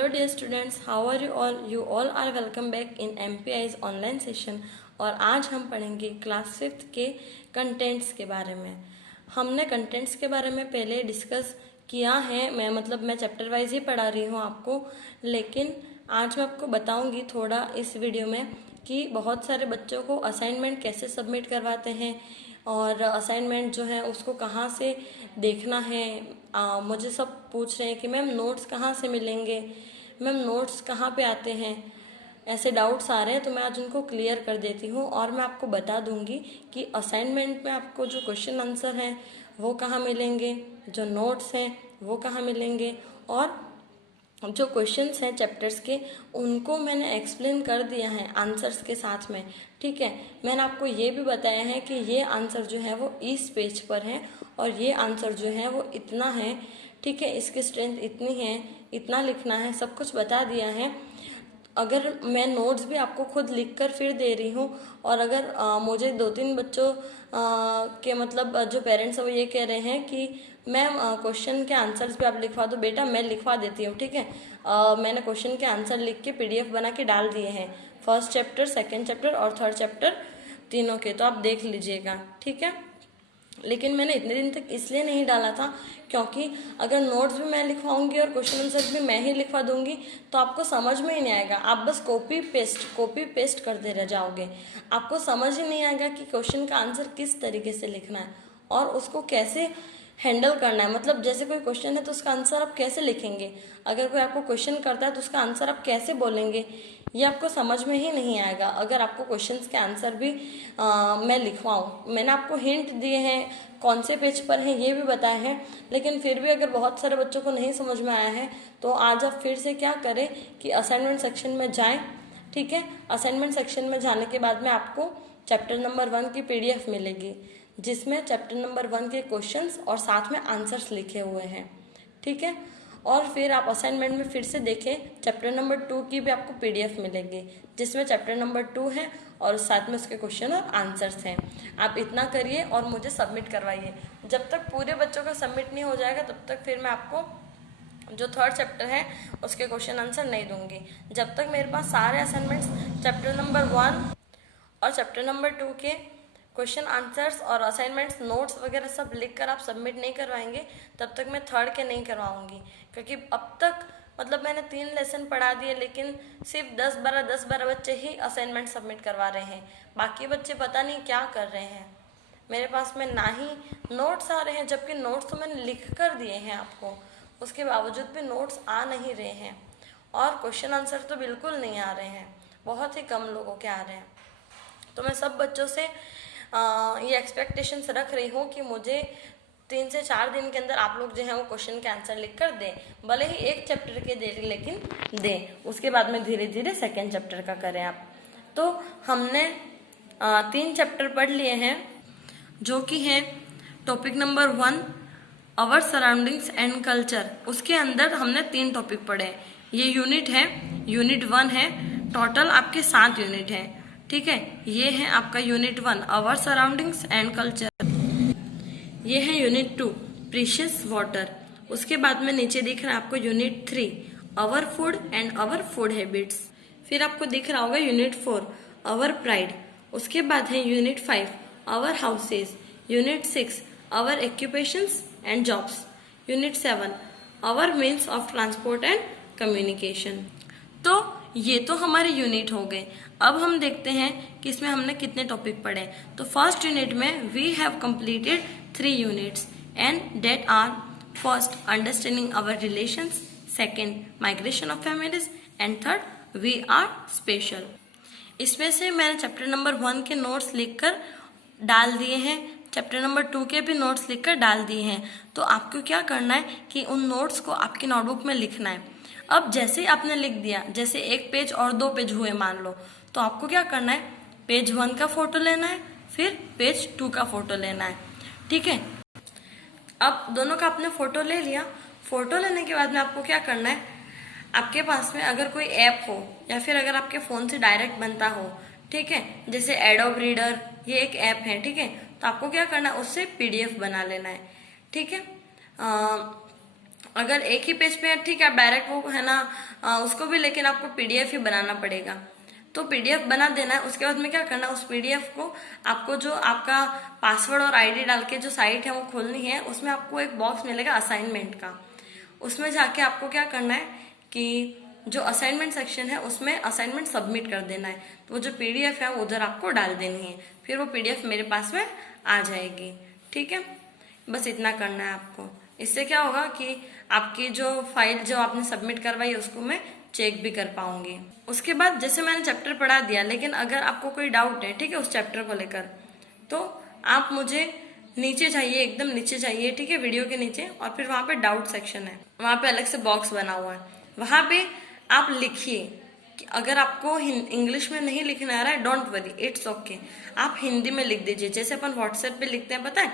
Hello dear students, how are you all? You all are welcome back in MPI's online session. और आज हम पढ़ेंगे class 5th के contents के बारे में। हमने कंटेंट्स के बारे में पहले डिस्कस किया है, मैं चैप्टर वाइज ही पढ़ा रही हूँ आपको, लेकिन आज मैं आपको बताऊँगी थोड़ा इस वीडियो में कि बहुत सारे बच्चों को असाइनमेंट कैसे सबमिट करवाते हैं और असाइनमेंट जो है उसको कहाँ से देखना है। मुझे सब पूछ रहे हैं कि मैम नोट्स कहाँ से मिलेंगे, मैम नोट्स कहाँ पे आते हैं, ऐसे डाउट्स आ रहे हैं। तो मैं आज उनको क्लियर कर देती हूँ और मैं आपको बता दूँगी कि असाइनमेंट में आपको जो क्वेश्चन आंसर हैं वो कहाँ मिलेंगे, जो नोट्स हैं वो कहाँ मिलेंगे, और जो क्वेश्चंस हैं चैप्टर्स के उनको मैंने एक्सप्लेन कर दिया है आंसर्स के साथ में। ठीक है, मैंने आपको ये भी बताया है कि ये आंसर जो है वो इस पेज पर है और ये आंसर जो है वो इतना है। ठीक है, इसकी स्ट्रेंथ इतनी है, इतना लिखना है, सब कुछ बता दिया है। अगर मैं नोट्स भी आपको खुद लिख कर फिर दे रही हूँ, और अगर मुझे 2-3 बच्चों के जो पेरेंट्स हैं वो ये कह रहे हैं कि मैम क्वेश्चन के आंसर्स भी आप लिखवा दो, बेटा मैं लिखवा देती हूँ। ठीक है, मैंने क्वेश्चन के आंसर लिख के PDF बना के डाल दिए हैं, फर्स्ट चैप्टर, सेकेंड चैप्टर और थर्ड चैप्टर तीनों के, तो आप देख लीजिएगा। ठीक है, लेकिन मैंने इतने दिन तक इसलिए नहीं डाला था क्योंकि अगर नोट्स भी मैं लिखवाऊंगी और क्वेश्चन आंसर भी मैं ही लिखवा दूंगी तो आपको समझ में ही नहीं आएगा। आप बस कॉपी पेस्ट करते रह जाओगे, आपको समझ ही नहीं आएगा कि क्वेश्चन का आंसर किस तरीके से लिखना है और उसको कैसे हैंडल करना है। मतलब जैसे कोई क्वेश्चन है तो उसका आंसर आप कैसे लिखेंगे, अगर कोई आपको क्वेश्चन करता है तो उसका आंसर आप कैसे बोलेंगे, ये आपको समझ में ही नहीं आएगा अगर आपको क्वेश्चंस के आंसर भी मैं लिखवाऊँ। मैंने आपको हिंट दिए हैं, कौन से पेज पर हैं ये भी बताया है, लेकिन फिर भी अगर बहुत सारे बच्चों को नहीं समझ में आया है तो आज आप फिर से क्या करें कि असाइनमेंट सेक्शन में जाएं। ठीक है, असाइनमेंट सेक्शन में जाने के बाद में आपको चैप्टर नंबर 1 की PDF मिलेगी जिसमें चैप्टर नंबर 1 के क्वेश्चंस और साथ में आंसर्स लिखे हुए हैं। ठीक है, और फिर आप असाइनमेंट में फिर से देखें, चैप्टर नंबर 2 की भी आपको PDF मिलेगी जिसमें चैप्टर नंबर 2 है और साथ में उसके क्वेश्चन और आंसर्स हैं। आप इतना करिए और मुझे सबमिट करवाइए। जब तक पूरे बच्चों का सबमिट नहीं हो जाएगा तब तक फिर मैं आपको जो थर्ड चैप्टर है उसके क्वेश्चन आंसर नहीं दूंगी। जब तक मेरे पास सारे असाइनमेंट्स चैप्टर नंबर 1 और चैप्टर नंबर 2 के क्वेश्चन आंसर्स और असाइनमेंट्स नोट्स वगैरह सब लिख कर आप सबमिट नहीं करवाएंगे तब तक मैं थर्ड के नहीं करवाऊंगी। क्योंकि अब तक मैंने 3 लेसन पढ़ा दिए लेकिन सिर्फ 10-12 बच्चे ही असाइनमेंट सबमिट करवा रहे हैं, बाकी बच्चे पता नहीं क्या कर रहे हैं। मेरे पास में ना ही नोट्स आ रहे हैं, जबकि नोट्स तो मैंने लिख कर दिए हैं आपको, उसके बावजूद भी नोट्स आ नहीं रहे हैं और क्वेश्चन आंसर तो बिल्कुल नहीं आ रहे हैं, बहुत ही कम लोगों के आ रहे हैं। तो मैं सब बच्चों से ये एक्सपेक्टेशंस रख रही हूँ कि मुझे 3 से 4 दिन के अंदर आप लोग जो है वो क्वेश्चन के आंसर लिख कर दें, भले ही एक चैप्टर के दे लेकिन दें, उसके बाद में धीरे धीरे सेकेंड चैप्टर का करें आप। तो हमने 3 चैप्टर पढ़ लिए हैं जो कि है topic number 1 our surroundings and culture. उसके अंदर हमने 3 टॉपिक पढ़े, ये यूनिट है, यूनिट 1 है, टोटल आपके 7 यूनिट हैं। ठीक है, ये है आपका unit 1 our surroundings and culture, ये है यूनिट 2 प्रीशियस वाटर। उसके बाद में नीचे दिख रहा है आपको unit 3 our food and our food habits. फिर आपको दिख रहा होगा यूनिट 4 आवर प्राइड। उसके बाद है unit 5 our houses, unit 6 our occupations and jobs, unit 7 our means of transport and communication. तो ये तो हमारे यूनिट हो गए। अब हम देखते हैं कि इसमें हमने कितने टॉपिक पढ़े। तो फर्स्ट यूनिट में we have completed 3 units and that are first understanding our relations, second migration of families and third we are special. इसमें से मैंने चैप्टर नंबर 1 के नोट्स लिखकर डाल दिए हैं, चैप्टर नंबर 2 के भी नोट्स लिखकर डाल दिए हैं। तो आपको क्या करना है कि उन नोट्स को आपकी नोटबुक में लिखना है। अब जैसे ही आपने लिख दिया, जैसे 1 पेज और 2 पेज हुए मान लो, तो आपको क्या करना है, पेज 1 का फोटो लेना है, फिर पेज 2 का फोटो लेना है। ठीक है, अब दोनों का आपने फोटो ले लिया। फोटो लेने के बाद में आपको क्या करना है, आपके पास में अगर कोई ऐप हो या फिर अगर आपके फोन से डायरेक्ट बनता हो, ठीक है, जैसे एडोब रीडर, ये एक ऐप है। ठीक है, तो आपको क्या करना है, उससे PDF बना लेना है। ठीक है, अगर एक ही पेज पे है ठीक है, आप डायरेक्ट वो है ना उसको भी, लेकिन आपको पीडीएफ ही बनाना पड़ेगा। तो पीडीएफ बना देना है। उसके बाद में क्या करना है, उस पीडीएफ को आपको जो आपका पासवर्ड और आईडी डाल के जो साइट है वो खोलनी है। उसमें आपको एक बॉक्स मिलेगा असाइनमेंट का, उसमें जाके आपको क्या करना है कि जो असाइनमेंट सेक्शन है उसमें असाइनमेंट सबमिट कर देना है। तो वो जो पीडीएफ है वो उधर आपको डाल देनी है, फिर वो पीडीएफ मेरे पास में आ जाएगी। ठीक है, बस इतना करना है आपको। इससे क्या होगा कि आपकी जो फाइल जो आपने सबमिट करवाई उसको मैं चेक भी कर पाऊंगी। उसके बाद जैसे मैंने चैप्टर पढ़ा दिया, लेकिन अगर आपको कोई डाउट है ठीक है उस चैप्टर को लेकर, तो आप मुझे नीचे जाइए, एकदम नीचे जाइए ठीक है वीडियो के नीचे, और फिर वहां पे डाउट सेक्शन है, वहां पे अलग से बॉक्स बना हुआ है, वहां पे आप लिखिए कि अगर आपको इंग्लिश में नहीं लिखना आ रहा है डोंट वरी, इट्स ओके, आप हिंदी में लिख दीजिए। जैसे अपन व्हाट्सएप पे लिखते हैं, पता है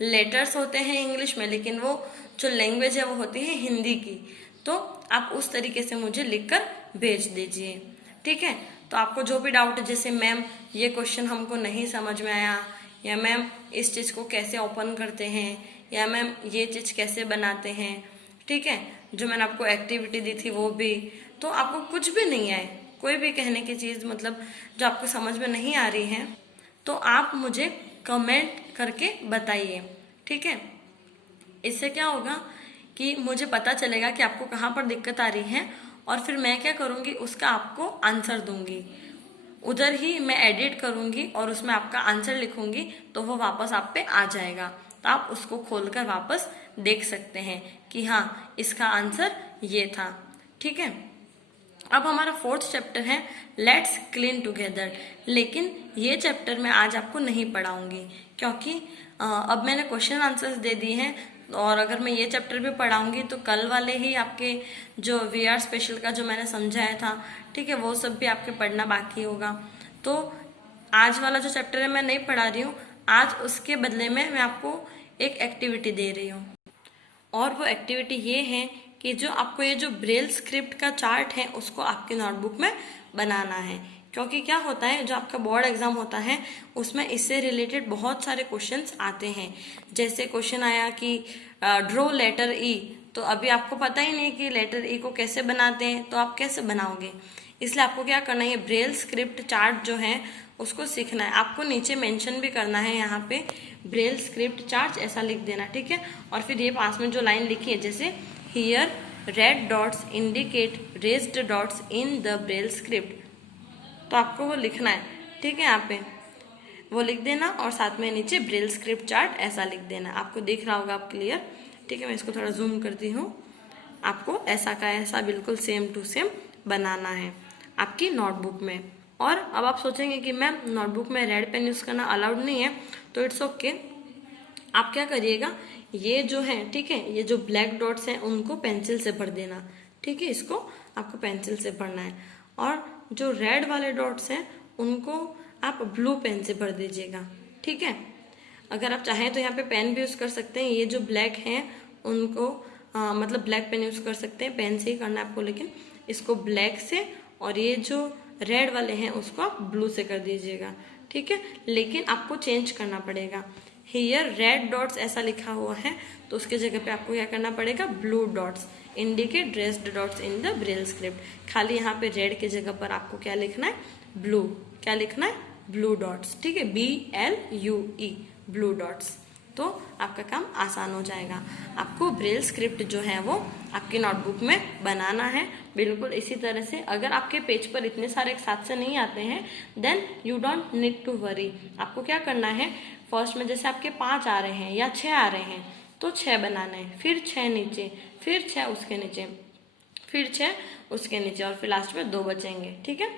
लेटर्स होते हैं इंग्लिश में, लेकिन वो जो लैंग्वेज है वो होती है हिंदी की। तो आप उस तरीके से मुझे लिखकर भेज दीजिए। ठीक है, तो आपको जो भी डाउट है, जैसे मैम ये क्वेश्चन हमको नहीं समझ में आया, या मैम इस चीज को कैसे ओपन करते हैं, या मैम ये चीज कैसे बनाते हैं, ठीक है, जो मैंने आपको एक्टिविटी दी थी वो भी, तो आपको कुछ भी नहीं आए, कोई भी कहने की चीज मतलब जो आपको समझ में नहीं आ रही है, तो आप मुझे कमेंट करके बताइए। ठीक है, इससे क्या होगा कि मुझे पता चलेगा कि आपको कहाँ पर दिक्कत आ रही है, और फिर मैं क्या करूंगी उसका आपको आंसर दूंगी। उधर ही मैं एडिट करूंगी और उसमें आपका आंसर लिखूंगी, तो वो वापस आप पे आ जाएगा। तो आप उसको खोलकर वापस देख सकते हैं कि हाँ इसका आंसर ये था। ठीक है, अब हमारा 4th चैप्टर है लेट्स क्लीन टुगेदर। लेकिन ये चैप्टर मैं आज आपको नहीं पढ़ाऊंगी, क्योंकि अब मैंने क्वेश्चन आंसर्स दे दिए हैं, और अगर मैं ये चैप्टर भी पढ़ाऊंगी तो कल वाले ही आपके जो वीआर स्पेशल का जो मैंने समझाया था ठीक है वो सब भी आपके पढ़ना बाकी होगा। तो आज वाला जो चैप्टर है मैं नहीं पढ़ा रही हूँ, आज उसके बदले में मैं आपको एक एक्टिविटी दे रही हूँ। और वो एक्टिविटी ये है कि जो आपको ये जो ब्रेल स्क्रिप्ट का चार्ट है उसको आपके नोटबुक में बनाना है। क्योंकि क्या होता है, जो आपका बोर्ड एग्जाम होता है उसमें इससे रिलेटेड बहुत सारे क्वेश्चंस आते हैं। जैसे क्वेश्चन आया कि ड्रॉ लेटर ई, तो अभी आपको पता ही नहीं कि लेटर ई को कैसे बनाते हैं, तो आप कैसे बनाओगे। इसलिए आपको क्या करना है, ये ब्रेल स्क्रिप्ट चार्ट जो है उसको सीखना है। आपको नीचे मेंशन भी करना है, यहाँ पे ब्रेल स्क्रिप्ट चार्ट ऐसा लिख देना। ठीक है, और फिर ये पास में जो लाइन लिखी है, जैसे here red dots indicate raised dots in the Braille script, तो आपको वो लिखना है। ठीक है, यहाँ पे वो लिख देना, और साथ में नीचे ब्रेल स्क्रिप्ट चार्ट ऐसा लिख देना। आपको दिख रहा होगा आप क्लियर। ठीक है, मैं इसको थोड़ा जूम करती हूँ। आपको ऐसा का ऐसा बिल्कुल सेम टू सेम बनाना है आपकी नोटबुक में। और अब आप सोचेंगे कि मैम नोटबुक में रेड पेन यूज करना अलाउड नहीं है, तो इट्स ओके। आप क्या करिएगा, ये जो है ठीक है, ये जो ब्लैक डॉट्स हैं उनको पेंसिल से भर देना। ठीक है, इसको आपको पेंसिल से भरना है, और जो रेड वाले डॉट्स हैं उनको आप ब्लू पेन से भर दीजिएगा। ठीक है, अगर आप चाहें तो यहाँ पे पेन भी यूज कर सकते हैं। ये जो ब्लैक हैं उनको मतलब ब्लैक पेन यूज कर सकते हैं, पेन से ही करना है आपको, लेकिन इसको ब्लैक से, और ये जो रेड वाले हैं उसको आप ब्लू से कर दीजिएगा। ठीक है, लेकिन आपको चेंज करना पड़ेगा। हियर रेड डॉट्स ऐसा लिखा हुआ है, तो उसके जगह पे आपको क्या करना पड़ेगा, blue dots indicate raised dots in the Braille script. खाली यहाँ पे रेड के जगह पर आपको क्या लिखना है, ब्लू। क्या लिखना है, ब्लू डॉट्स। ठीक है, BLUE, ब्लू डॉट्स। तो आपका काम आसान हो जाएगा। आपको ब्रेल स्क्रिप्ट जो है वो आपकी नोटबुक में बनाना है, बिल्कुल इसी तरह से। अगर आपके पेज पर इतने सारे एक साथ से नहीं आते हैं, then you don't need to worry. आपको क्या करना है, फर्स्ट में जैसे आपके 5 आ रहे हैं या 6 आ रहे हैं, तो 6 बनाना है, फिर 6 नीचे, फिर 6 उसके नीचे, फिर 6 उसके नीचे, और फिर लास्ट में 2 बचेंगे। ठीक है,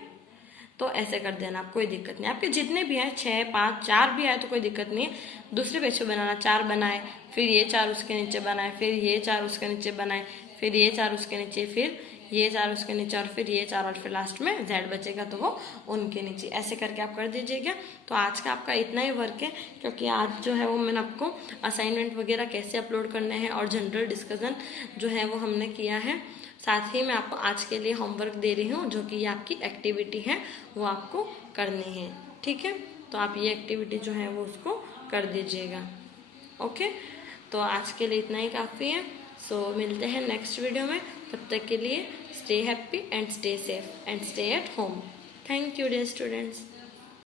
तो ऐसे कर देना, आप कोई दिक्कत नहीं। आपके जितने भी हैं 6, 5, 4 भी आए तो कोई दिक्कत नहीं है। दूसरे पेज पे बनाना, 4 बनाए, फिर ये 4 उसके नीचे बनाए, फिर ये 4 उसके नीचे बनाए, फिर ये 4 उसके नीचे, फिर ये 4 उसके नीचे, और फिर ये 4, और फिर लास्ट में Z बचेगा तो वो उनके नीचे। ऐसे करके आप कर दीजिएगा। तो आज का आपका इतना ही वर्क है, क्योंकि आज जो है वो मैंने आपको असाइनमेंट वगैरह कैसे अपलोड करने हैं और जनरल डिस्कशन जो है वो हमने किया है। साथ ही मैं आपको आज के लिए होमवर्क दे रही हूँ, जो कि ये आपकी एक्टिविटी है, वो आपको करनी है। ठीक है, तो आप ये एक्टिविटी जो है वो उसको कर दीजिएगा। ओके, तो आज के लिए इतना ही काफ़ी है। सो मिलते हैं नेक्स्ट वीडियो में, तब तक के लिए stay happy and stay safe and stay at home. Thank you dear students.